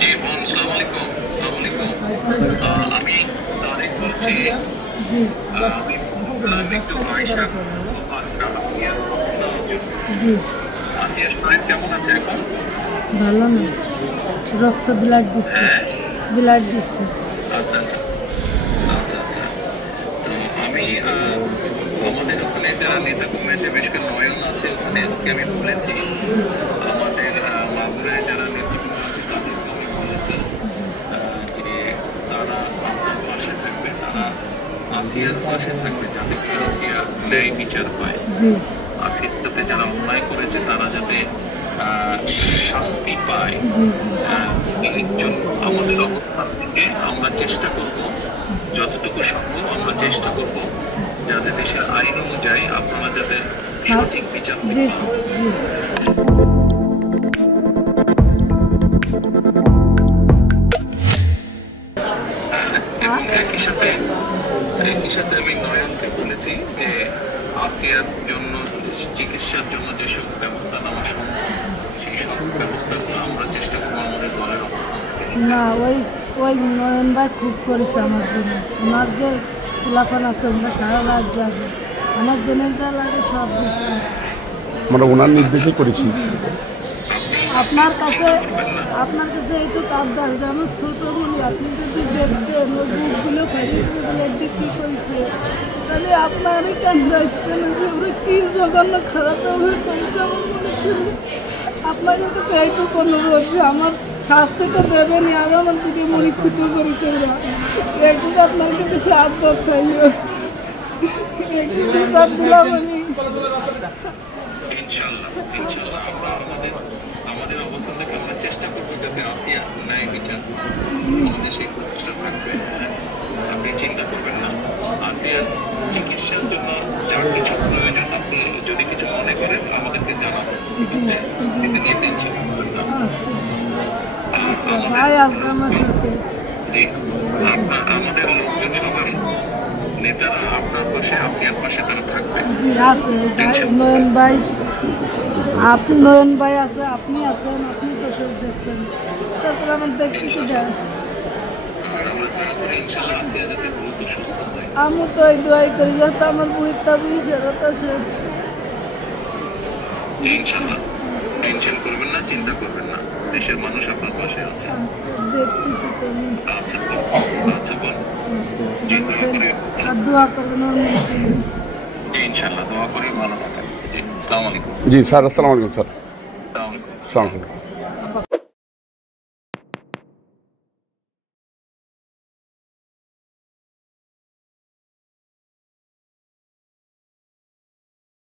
জি বোন, আসসালামু আলাইকুম। আসসালামু আলাইকুম। আমি তারেক বলছি। জি আমি একটু আয়েশা আসিয়ার খবর নেওয়ার জন্য। জি আসিয়ার শরীর কেমন আছে এখন? ভালো না, রক্ত ব্লাড দিচ্ছে, হ্যাঁ, ব্লাড দিচ্ছে। আচ্ছা আচ্ছা আচ্ছা আচ্ছা। তো আমি আমাদের ওখানে যারা নেতা কর্মী আছে, বিশেষ করে নয়ন আছে, ওখানে ওকে আমি বলেছি। আমাদের মাগুরায় যারা নেতৃবৃন্দ আছে তাদেরকে আমি বলেছি যে তারা আপনার পাশে থাকবে, তারা আসিয়ার পাশে থাকবে, যাতে করে আসিয়ার ন্যায় বিচার পায়। জি আসিয়ার সাথে যারা অন্যায় করেছে তারা যাতে শাস্তি পায়। জি এর জন্য আমাদের অবস্থান থেকে আমরা চেষ্টা করব, যতটুকু সম্ভব আমরা চেষ্টা করব যাতে দেশের আইন অনুযায়ী আপনারা যাতে সঠিক বিচার জি পান। জি এবং একই সাথে আমি নয়নকে বলেছি যে আসিয়ার জন্য চিকিৎসার জন্য যেসব ব্যবস্থা নেওয়া সম্ভব সেই সব ব্যবস্থাগুলো আমরা চেষ্টা করবো আমাদের দলের অবস্থান থেকে। না, ওই ওই নয়ন ভাই খুব করেছে আমার জন্য। আমার যে ফুলাফান আছে আমরা সারা রাত যাবে, আমার জেনে যা লাগে সব দিচ্ছে। আমরা ওনার নির্দেশে করেছি। আপনার কাছে এইটুকু আবদার যে আমার ছোট বলি, আপনি যদি দেখতেন ওই বুকগুলো বিক্রি করেছে, তাহলে আপনারই কেন দেখতেন যে ওরা কি জঘন্য খারাপ ব্যবহার করেছে আমার মানুষের। আপনাদের কাছে এইটুকু অনুরোধ যে আমার শাস্তি তো দেবেনি, আর আমার দিকে মরিক্ষিত করেছে ওরা, এইটুকু আপনার কাছে আবদার থাকল, একটু বিচার দিলাম আমি। ইনশাআল্লাহ ইনশাআল্লাহ আমরা আমাদের অবস্থান থেকে আমরা চেষ্টা করবো যাতে আসিয়া ন্যায় বিচার আমাদের সেই প্রতিষ্ঠা থাকবে। আপনি চিন্তা করবেন না, আসিয়ার চিকিৎসার জন্য যা কিছু প্রয়োজন আপনি যদি কিছু মনে করেন আমাদেরকে জানাবেন, ঠিক আছে? এটা নিয়ে টেনশন করবেন না। ভাই আসবে আমার সাথে। জি, আমাদের লোকজন সবাই নেতারা আপনার পাশে, আসিয়ার পাশে তারা থাকবে। জি আছে নয়ন ভাই, আপনি নয়ন ভাই আছে, আপনি আছেন, আপনি তো সব দেখতেন, তারপরে আমার দেখতে কি দেয়। আমরা দোয়া করি ইনশাআল্লাহ আসিয়া যাতে দ্রুত সুস্থ হয়। আমি তো এই দোয়াই করি যাতে আমার বইটা বুঝি ফেরত আসে। ইনশাআল্লাহ টেনশন করবেন না, চিন্তা করবেন না, দেশের মানুষ আপনার পাশে আছে। দেখতেছি তো আমি। আচ্ছা আচ্ছা বল। জি, দোয়া করে আর দোয়া করবেন ওর মধ্যে। ইনশাআল্লাহ দোয়া করি ভালো থাকেন। জি, আসসালামু আলাইকুম। জি স্যার, আসসালামু আলাইকুম স্যার। আসসালামু আলাইকুম। আসসালামু আলাইকুম।